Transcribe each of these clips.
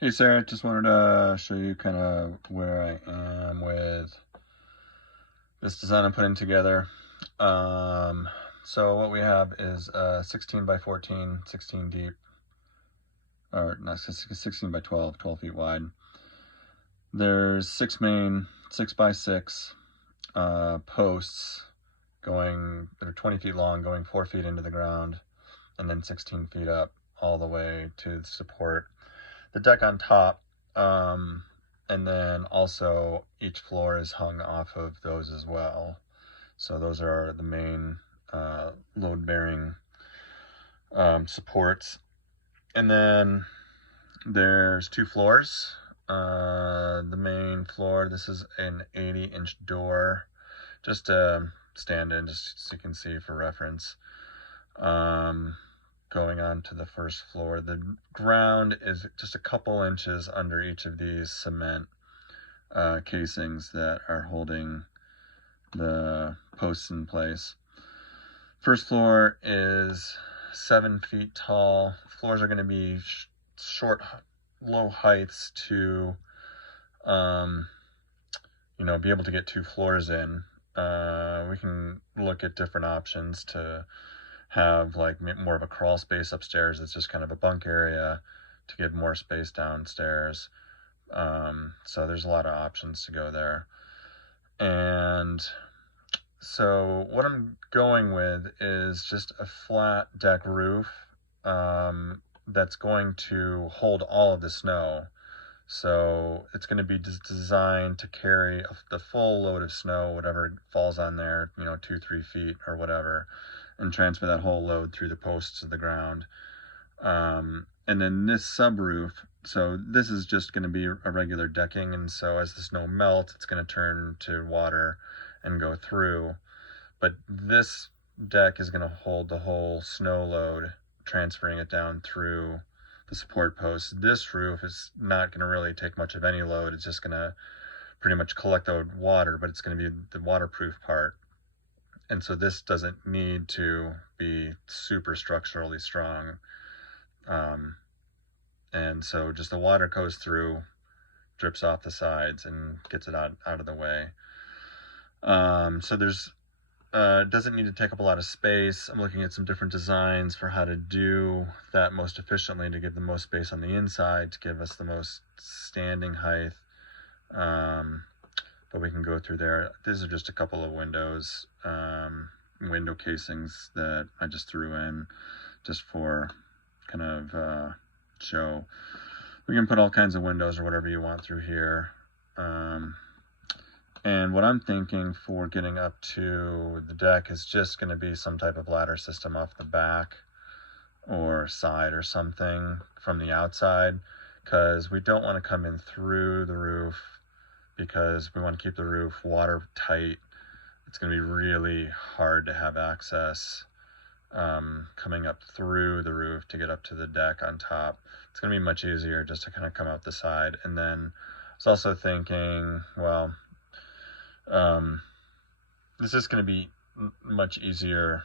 Hey Sarah, just wanted to show you kind of where I am with this design I'm putting together. So what we have is 16 by 14, 16 deep, or not 16 by 12, 12 feet wide. There's 6 main 6 by 6 posts that are 20 feet long, going 4 feet into the ground, and then 16 feet up all the way to support the deck on top. And then also each floor is hung off of those as well. So those are the main load-bearing supports. And then there's 2 floors. The main floor, this is an 80-inch door, just to stand in, just so you can see for reference. Going on to the first floor. The ground is just a couple inches under each of these cement casings that are holding the posts in place. First floor is 7 feet tall. Floors are going to be short, low heights to, be able to get 2 floors in. We can look at different options to have like more of a crawl space upstairs. It's just kind of a bunk area to give more space downstairs. So there's a lot of options to go there. And so what I'm going with is just a flat deck roof that's going to hold all of the snow. So it's going to be designed to carry the full load of snow, whatever falls on there, 2-3 feet or whatever, and transfer that whole load through the posts of the ground. And then this subroof, so this is just going to be a regular decking, and so as the snow melts, it's going to turn to water and go through. But this deck is going to hold the whole snow load, transferring it down through the support posts. This roof is not going to really take much of any load. It's just going to pretty much collect the water, but it's going to be the waterproof part. And so this doesn't need to be super structurally strong. And so just the water goes through, drips off the sides, and gets it out of the way. So there's doesn't need to take up a lot of space. I'm looking at some different designs for how to do that most efficiently to give the most space on the inside, to give us the most standing height. But we can go through there. These are just a couple of windows, window casings that I just threw in just for kind of show. We can put all kinds of windows or whatever you want through here. And what I'm thinking for getting up to the deck is just going to be some type of ladder system off the back or side or something from the outside, because we don't want to come in through the roof, because we want to keep the roof watertight. It's going to be really hard to have access coming up through the roof to get up to the deck on top. It's going to be much easier just to kind of come out the side. And then I was also thinking, well, this is going to be much easier,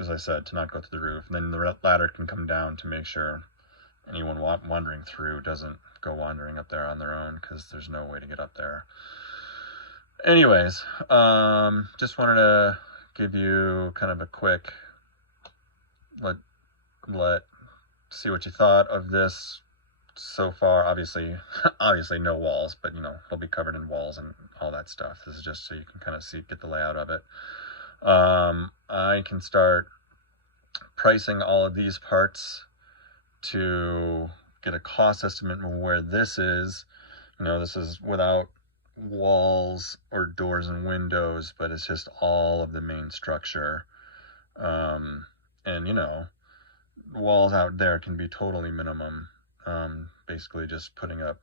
as I said, to not go through the roof. And then the ladder can come down to make sure anyone wandering through doesn't go wandering up there on their own, because there's no way to get up there. Anyways, just wanted to give you kind of a quick let see what you thought of this so far. Obviously no walls, but it'll be covered in walls and all that stuff. This is just so you can kind of get the layout of it. I can start pricing all of these parts to get a cost estimate of where this is. This is without walls or doors and windows, but it's just all of the main structure. And walls out there can be totally minimum. Basically just putting up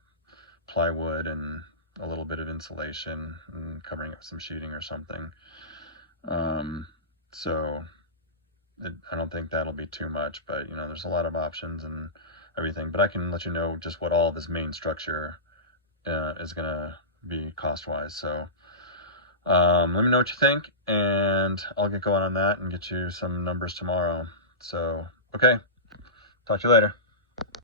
plywood and a little bit of insulation and covering up some sheeting or something. So I don't think that'll be too much, but there's a lot of options and everything. But I can let you know just what all this main structure is gonna be cost-wise. So let me know what you think, and I'll get going on that and get you some numbers tomorrow. So okay, talk to you later.